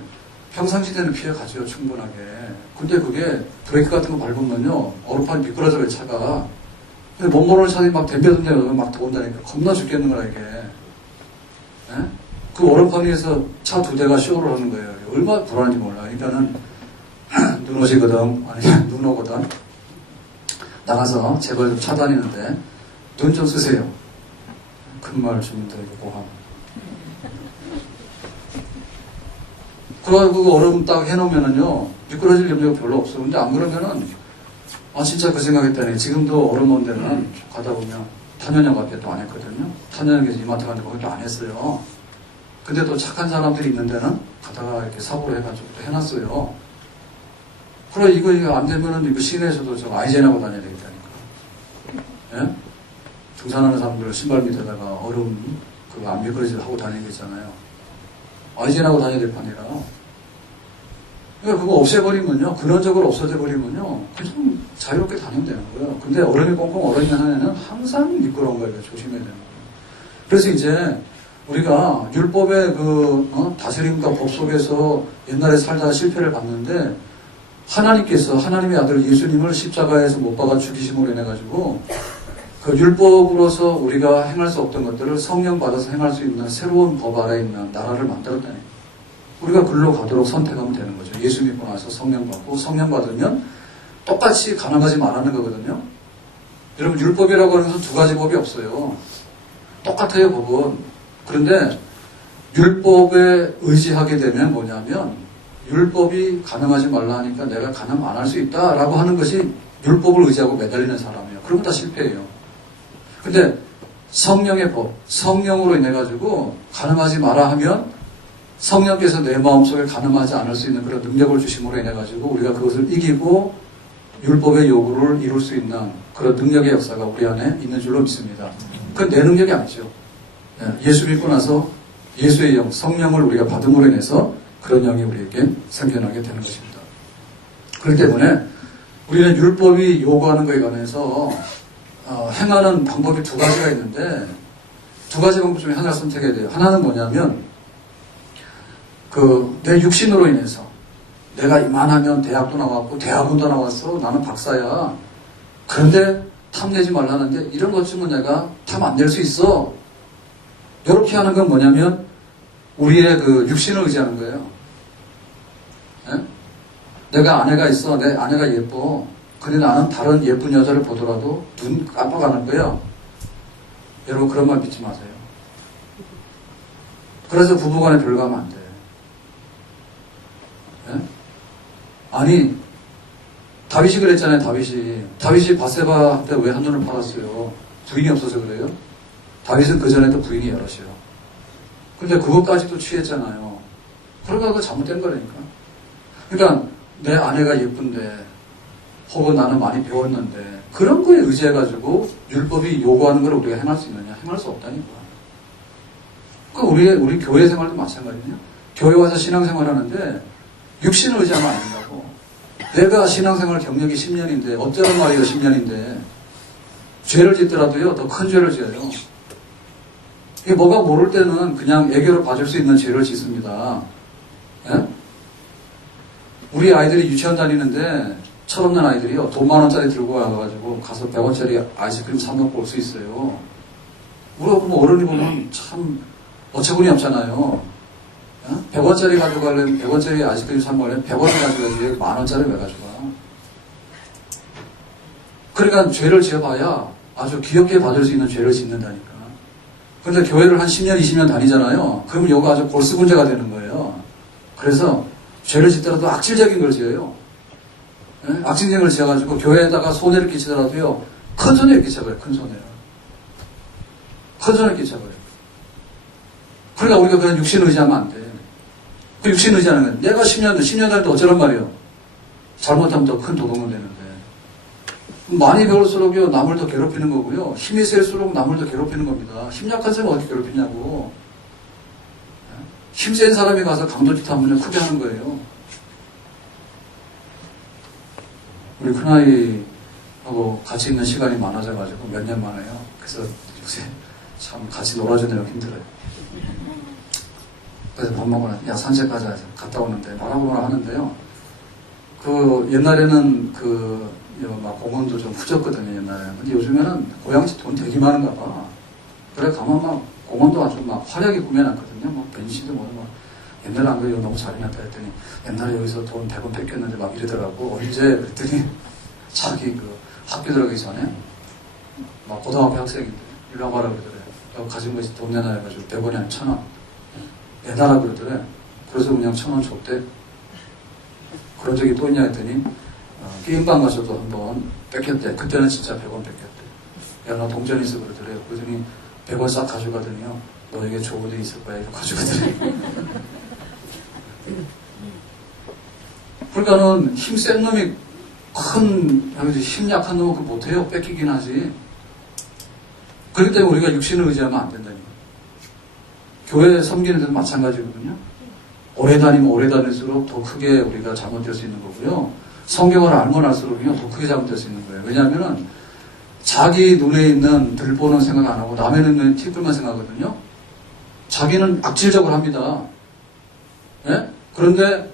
평상시대는 피해가죠. 충분하게. 근데 그게 브레이크 같은 거 밟으면요 얼음판이 미끄러져요. 차가. 근데 못 모르는 차들이 막 덤벼든다고 막 들어온다니까 겁나 죽겠는 거라 이게. 예? 그 얼음판 위에서 차 2대가 쇼를 하는 거예요. 얼마나 불안한지 몰라. 그러니까는 눈 오시거든, 아니 눈 오거든. 나가서 제발 좀 차다니는데 눈 좀 쓰세요. 큰마을 주민들에게 고함. 그래가지고 그 얼음 딱 해놓으면은요 미끄러질 염려가 별로 없어. 근데 안 그러면은 진짜 그 생각했다니. 지금도 얼음 온 데는 가다 보면 탄현역밖에 또 안 했거든요. 탄현역에서 이마트 가는데 거기도 안 했어요. 근데 또 착한 사람들이 있는 데는 가다가 이렇게 사고를 해가지고 또 해놨어요. 그래 이거 안 되면은 이거 시내에서도 좀 아이젠하고 다녀야 되겠다니까. 예? 등산하는 사람들 신발 밑에다가 얼음 그거 안 미끄러지게 하고 다니는 거 있잖아요. 아이젠하고 다녀야 될 판이라. 그러니까 그거 없애버리면요, 근원적으로 없어져 버리면요, 그냥 자유롭게 다니면 되는 거예요. 근데 얼음이 꽁꽁 얼어있는 한에는 항상 미끄러운 거예요. 조심해야 되는 거예요. 그래서 이제 우리가 율법의 다스림과 법 속에서 옛날에 살다가 실패를 봤는데 하나님께서 하나님의 아들 예수님을 십자가에서 못 박아 죽이심으로 인해가지고 그 율법으로서 우리가 행할 수 없던 것들을 성령 받아서 행할 수 있는 새로운 법 아래 있는 나라를 만들었다니. 우리가 글로 가도록 선택하면 되는 거죠. 예수 믿고 나서 성령 받고 성령 받으면 똑같이 가능하지 말라는 거거든요. 여러분 율법이라고 하는 것은 2가지 법이 없어요. 똑같아요 법은. 그런데 율법에 의지하게 되면 뭐냐면 율법이 가능하지 말라 하니까 내가 가능 안 할 수 있다라고 하는 것이 율법을 의지하고 매달리는 사람이에요. 그러면 다 실패해요. 근데 성령의 법, 성령으로 인해가지고 가능하지 마라 하면 성령께서 내 마음속에 가능하지 않을 수 있는 그런 능력을 주심으로 인해가지고 우리가 그것을 이기고 율법의 요구를 이룰 수 있는 그런 능력의 역사가 우리 안에 있는 줄로 믿습니다. 그건 내 능력이 아니죠. 예수 믿고 나서 예수의 영, 성령을 우리가 받음으로 인해서 그런 영이 우리에게 생겨나게 되는 것입니다. 그렇기 때문에 우리는 율법이 요구하는 것에 관해서 행하는 방법이 2가지가 있는데 2가지 방법 중에 하나를 선택해야 돼요. 하나는 뭐냐면 내 육신으로 인해서 내가 이만하면 대학도 나왔고 대학원도 나왔어. 나는 박사야. 그런데 탐내지 말라는데 이런 것 주면 내가 탐 안 낼 수 있어. 이렇게 하는 건 뭐냐면 우리의 그 육신을 의지하는 거예요. 예? 내가 아내가 있어. 내 아내가 예뻐. 근데 나는 다른 예쁜 여자를 보더라도 눈 깜빡 안 할 거야. 여러분 그런 말 믿지 마세요. 그래서 부부간에 별거하면 안 돼. 예? 아니 다윗이 그랬잖아요. 다윗이 바세바한테 왜 한눈을 팔았어요? 부인이 없어서 그래요? 다윗은 그 전에도 부인이 여럿이요. 근데 그것까지도 취했잖아요. 그러니까 그거 잘못된 거라니까. 그러니까 내 아내가 예쁜데 혹은 나는 많이 배웠는데 그런 거에 의지해가지고 율법이 요구하는 걸 우리가 행할 수 있느냐? 행할 수 없다니까. 그러니까 우리 교회 생활도 마찬가지냐? 교회 와서 신앙생활 하는데 육신을 의지하면 안 된다고. 내가 신앙생활 경력이 10년인데 어쩌란 말이에요 10년인데 죄를 짓더라도요 더 큰 죄를 지어요. 이게 뭐가 모를 때는 그냥 애교로 봐줄 수 있는 죄를 짓습니다. 예? 우리 아이들이 유치원 다니는데 철없는 아이들이요 돈 10,000원짜리 들고 와가지고 가서 100원짜리 아이스크림 사 먹고 올 수 있어요. 우리가 보면 어른이 보면 참 어처구니 없잖아요. 100원짜리 가져가려면 100원짜리 아이스크림 사 먹으려면 100원을 가져가지 왜 10,000원짜리 왜 가져가. 그러니까 죄를 지어봐야 아주 귀엽게 받을 수 있는 죄를 짓는다니까. 그런데 교회를 한 10년, 20년 다니잖아요. 그러면 요거 아주 골수분자가 되는 거예요. 그래서 죄를 짓더라도 악질적인 걸 지어요. 네? 악질적인 걸 지어가지고 교회에다가 손해를 끼치더라도요. 큰 손해를 끼쳐버려요. 큰 손해를. 큰 손해를 끼쳐버려요. 그러니까 우리가 그런 육신을 의지하면 안 돼. 그 육신을 의지하는 건 내가 10년 다니도 어쩌란 말이에요. 잘못하면 더 큰 도둑은 되는데. 많이 배울수록요, 남을 더 괴롭히는 거고요. 힘이 셀수록 남을 더 괴롭히는 겁니다. 힘 약한 사람이 어떻게 괴롭히냐고. 힘센 사람이 가서 강도짓 하면 크게 하는 거예요. 우리 큰아이하고 같이 있는 시간이 많아져가지고 몇 년 만에요. 그래서 요새 참 같이 놀아주느라고 힘들어요. 그래서 밥 먹으러, 야, 산책 가자. 갔다 오는데, 뭐라 하는데요. 옛날에는 막 공원도 좀 후졌거든요, 옛날에는. 근데 요즘에는 고양시 돈 되게 많은가 봐. 그래, 가만 막, 공원도 아주 막 화려하게 꾸며놨거든요. 뭐, 벤치도 뭐, 옛날에 안 그래도 너무 잘해놨다 했더니, 옛날에 여기서 돈 100원 뺏겼는데 막 이러더라고. 언제? 그랬더니, 자기 학교 들어가기 전에, 막 고등학교 학생인데, 일로 와봐라 그러더래. 가진 것이 돈 내놔 해가지고 100원이 아니라 1000원. 내놔라 그러더래. 그래서 그냥 1000원 줬대. 그런 적이 또 있냐 했더니, 게임방 가서도 한번 뺏겼대. 그때는 진짜 100원 뺏겼대. 야, 나 동전이 있어 그러더래. 그러더니 100원 싹 가져가더니요. 너에게 좋은 데 있을 거야. 이렇게 가져가더래. 그러니까는 힘 센 놈이 힘 약한 놈은 그거 못해요. 뺏기긴 하지. 그렇기 때문에 우리가 육신을 의지하면 안 된다니까. 교회 섬기는 데도 마찬가지거든요. 오래 다니면 오래 다닐수록 더 크게 우리가 잘못될 수 있는 거고요. 성경을 알면 알수록요, 더 크게 잘못될 수 있는 거예요. 왜냐하면은, 자기 눈에 있는 들보는 생각 안 하고, 남의 눈에 있는 티끌만 생각하거든요. 자기는 악질적으로 합니다. 예? 그런데,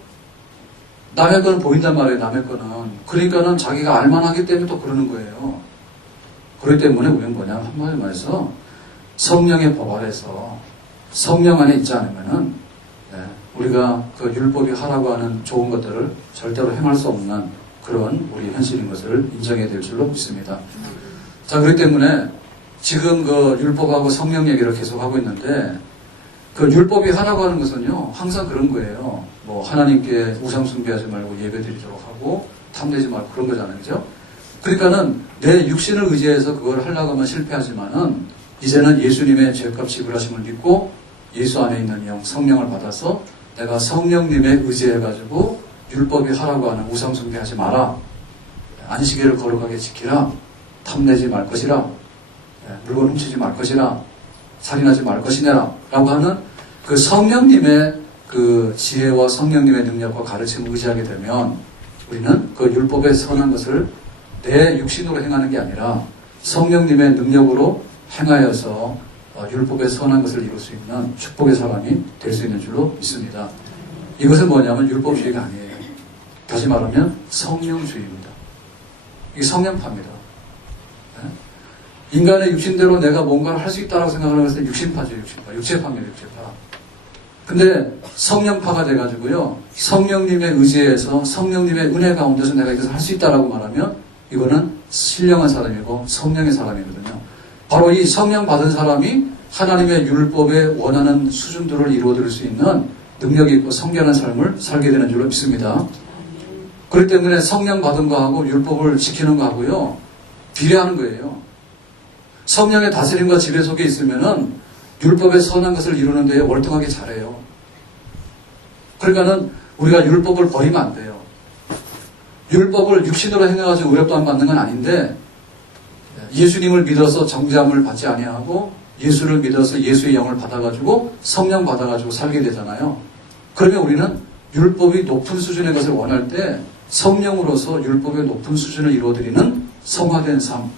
남의 거는 보인단 말이에요, 남의 거는. 그러니까는 자기가 알만하기 때문에 또 그러는 거예요. 그렇기 때문에 우리는 뭐냐면, 한마디로 말해서, 성령의 법 아래서, 성령 안에 있지 않으면은, 우리가 그 율법이 하라고 하는 좋은 것들을 절대로 행할 수 없는 그런 우리 현실인 것을 인정해야 될 줄로 믿습니다. 자, 그렇기 때문에 지금 그 율법하고 성령 얘기를 계속 하고 있는데 그 율법이 하라고 하는 것은요, 항상 그런 거예요. 뭐 하나님께 우상 숭배하지 말고 예배드리도록 하고 탐내지 말고 그런 거잖아요. 그죠? 그러니까는 내 육신을 의지해서 그걸 하려고 하면 실패하지만은 이제는 예수님의 죄값 지불하심을 믿고 예수 안에 있는 영, 성령을 받아서 내가 성령님의 의지해가지고 율법이 하라고 하는 우상 숭배하지 마라. 안식일을 거룩하게 지키라. 탐내지 말 것이라. 물건 훔치지 말 것이라. 살인하지 말 것이네라. 라고 하는 그 성령님의 그 지혜와 성령님의 능력과 가르침을 의지하게 되면 우리는 그 율법의 선한 것을 내 육신으로 행하는 게 아니라 성령님의 능력으로 행하여서 율법의 선한 것을 이룰 수 있는 축복의 사람이 될 수 있는 줄로 믿습니다. 이것은 뭐냐면 율법주의가 아니에요. 다시 말하면 성령주의입니다. 이게 성령파입니다. 네? 인간의 육신대로 내가 뭔가를 할 수 있다고 생각하는 것은 육신파죠, 육신파. 육체파입니다, 육체파. 근데 성령파가 돼가지고요, 성령님의 의지에서 성령님의 은혜 가운데서 내가 이것을 할 수 있다라고 말하면 이거는 신령한 사람이고 성령의 사람이거든요. 바로 이 성령 받은 사람이 하나님의 율법에 원하는 수준들을 이루어드릴 수 있는 능력이 있고 성결한 삶을 살게 되는 줄로 믿습니다. 그렇기 때문에 성령 받은 거하고 율법을 지키는 거하고요, 비례하는 거예요. 성령의 다스림과 지배 속에 있으면은 율법의 선한 것을 이루는 데에 월등하게 잘해요. 그러니까는 우리가 율법을 버리면 안 돼요. 율법을 육신으로 행해가지고 의롭도 안 받는 건 아닌데 예수님을 믿어서 정죄함을 받지 아니하고 예수를 믿어서 예수의 영을 받아가지고 성령 받아가지고 살게 되잖아요. 그러면 우리는 율법이 높은 수준의 것을 원할 때 성령으로서 율법의 높은 수준을 이루어드리는 성화된 삶,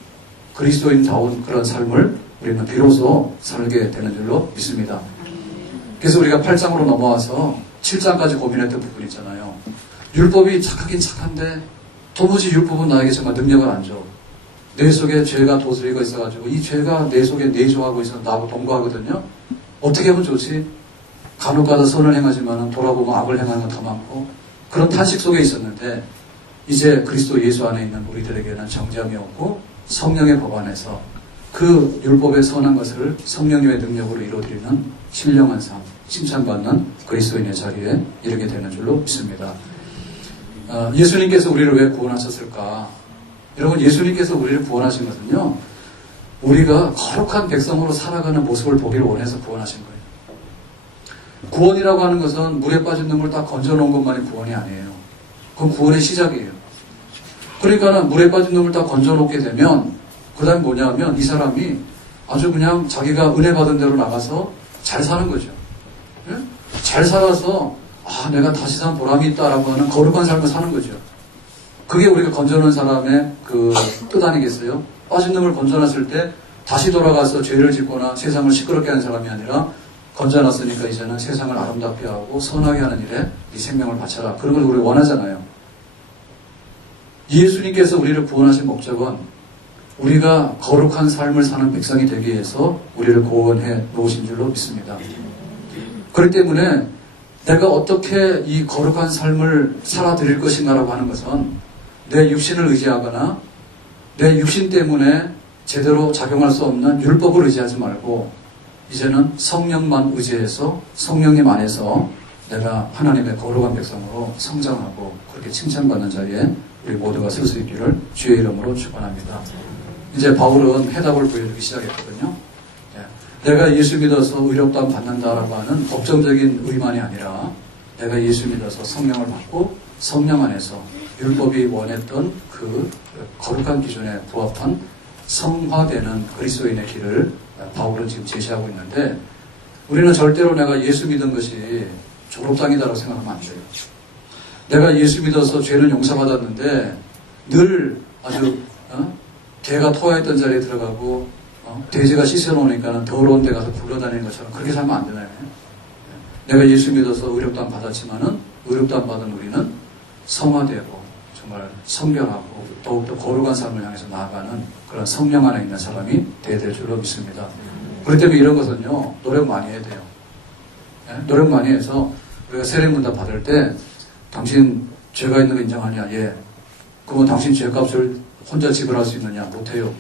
그리스도인다운 그런 삶을 우리는 비로소 살게 되는 줄로 믿습니다. 그래서 우리가 8장으로 넘어와서 7장까지 고민했던 부분 있잖아요. 율법이 착하긴 착한데 도무지 율법은 나에게 정말 능력을 안 줘. 내 속에 죄가 도스리고 있어가지고 이 죄가 내 속에 내조하고 있어서 나하고 동거하거든요. 어떻게 하면 좋지? 간혹가다 선을 행하지만 돌아보면 악을 행하는 건 더 많고 그런 탄식 속에 있었는데 이제 그리스도 예수 안에 있는 우리들에게는 정죄함이 없고 성령의 법 안에서 그 율법의 선한 것을 성령님의 능력으로 이루어드리는 신령한 삶, 칭찬받는 그리스도인의 자리에 이르게 되는 줄로 믿습니다. 예수님께서 우리를 왜 구원하셨을까? 여러분, 예수님께서 우리를 구원하신 것은요, 우리가 거룩한 백성으로 살아가는 모습을 보기를 원해서 구원하신 거예요. 구원이라고 하는 것은 물에 빠진 놈을 딱 건져놓은 것만이 구원이 아니에요. 그건 구원의 시작이에요. 그러니까는 물에 빠진 놈을 딱 건져놓게 되면 그 다음에 뭐냐면 이 사람이 아주 그냥 자기가 은혜 받은 대로 나가서 잘 사는 거죠. 예? 잘 살아서 내가 다시 산 보람이 있다라고 하는 거룩한 삶을 사는 거죠. 그게 우리가 건져놓은 사람의 그 뜻 아니겠어요? 빠진 놈을 건져놨을 때 다시 돌아가서 죄를 짓거나 세상을 시끄럽게 하는 사람이 아니라 건져놨으니까 이제는 세상을 아름답게 하고 선하게 하는 일에 네 생명을 바쳐라. 그런 걸 우리 원하잖아요. 예수님께서 우리를 구원하신 목적은 우리가 거룩한 삶을 사는 백성이 되기 위해서 우리를 구원해 놓으신 줄로 믿습니다. 그렇기 때문에 내가 어떻게 이 거룩한 삶을 살아드릴 것인가라고 하는 것은 내 육신을 의지하거나 내 육신 때문에 제대로 작용할 수 없는 율법을 의지하지 말고 이제는 성령만 의지해서 성령님 안에서 내가 하나님의 거룩한 백성으로 성장하고 그렇게 칭찬받는 자리에 우리 모두가 설 수 있기를 주의 이름으로 축원합니다. 이제 바울은 해답을 보여주기 시작했거든요. 내가 예수 믿어서 의롭다함 받는다라고 하는 법정적인 의만이 아니라 내가 예수 믿어서 성령을 받고 성령 안에서 율법이 원했던 그 거룩한 기준에 부합한 성화되는 그리스도인의 길을 바울은 지금 제시하고 있는데 우리는 절대로 내가 예수 믿은 것이 졸업장이다라고 생각하면 안 돼요. 내가 예수 믿어서 죄는 용서받았는데 늘 아주 개가 토하였던 자리에 들어가고 돼지가 씻어놓으니까 더러운 데 가서 굴러다니는 것처럼 그렇게 살면 안 되나요? 내가 예수 믿어서 의롭다함 받았지만은 의롭다함 받은 우리는 성화되고 정말 성결하고 더욱더 거룩한 삶을 향해서 나아가는 그런 성령 안에 있는 사람이 되어야 될 줄로 믿습니다. 그렇기 때문에 이런 것은요, 노력 많이 해야 돼요. 노력 많이 해서 우리가 세례문답 받을 때 당신 죄가 있는 거 인정하냐? 예. 그러면 당신 죄값을 혼자 지불할 수 있느냐? 못해요.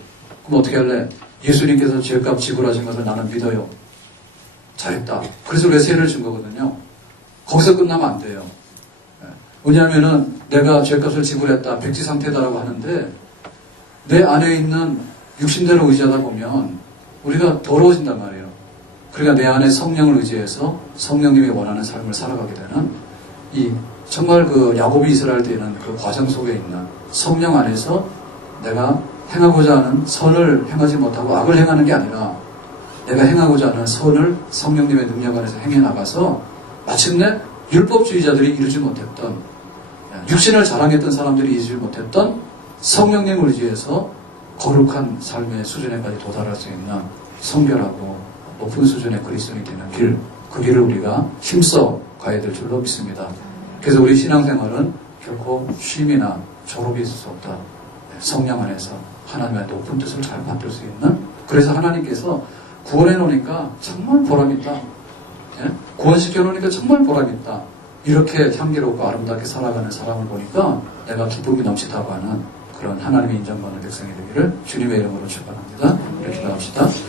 그럼 어떻게 할래? 예수님께서 죄값 지불하신 것을 나는 믿어요. 잘했다. 그래서 우리가 세례를 준 거거든요. 거기서 끝나면 안 돼요. 왜냐하면은 내가 죄값을 지불했다, 백지 상태다라고 하는데 내 안에 있는 육신대로 의지하다 보면 우리가 더러워진단 말이에요. 그러니까 내 안에 성령을 의지해서 성령님이 원하는 삶을 살아가게 되는 이 정말 그 야곱이 이스라엘 때는 그 과정 속에 있는 성령 안에서 내가 행하고자 하는 선을 행하지 못하고 악을 행하는 게 아니라 내가 행하고자 하는 선을 성령님의 능력 안에서 행해 나가서 마침내 율법주의자들이 이루지 못했던 육신을 자랑했던 사람들이 이루지 못했던 성령님을 의지해서 거룩한 삶의 수준에까지 도달할 수 있는 성결하고 높은 수준의 그리스도인이 되는 길, 그 길을 우리가 힘써 가야 될 줄로 믿습니다. 그래서 우리 신앙생활은 결코 쉼이나 졸업이 있을 수 없다. 성령 안에서 하나님의 높은 뜻을 잘 받들 수 있는, 그래서 하나님께서 구원해 놓으니까 정말 보람있다. 구원시켜 놓으니까 정말 보람있다. 이렇게 향기롭고 아름답게 살아가는 사람을 보니까 내가 기쁨이 넘치다고 하는 그런 하나님의 인정받는 백성이 되기를 주님의 이름으로 축원합니다. 이렇게 기도합시다.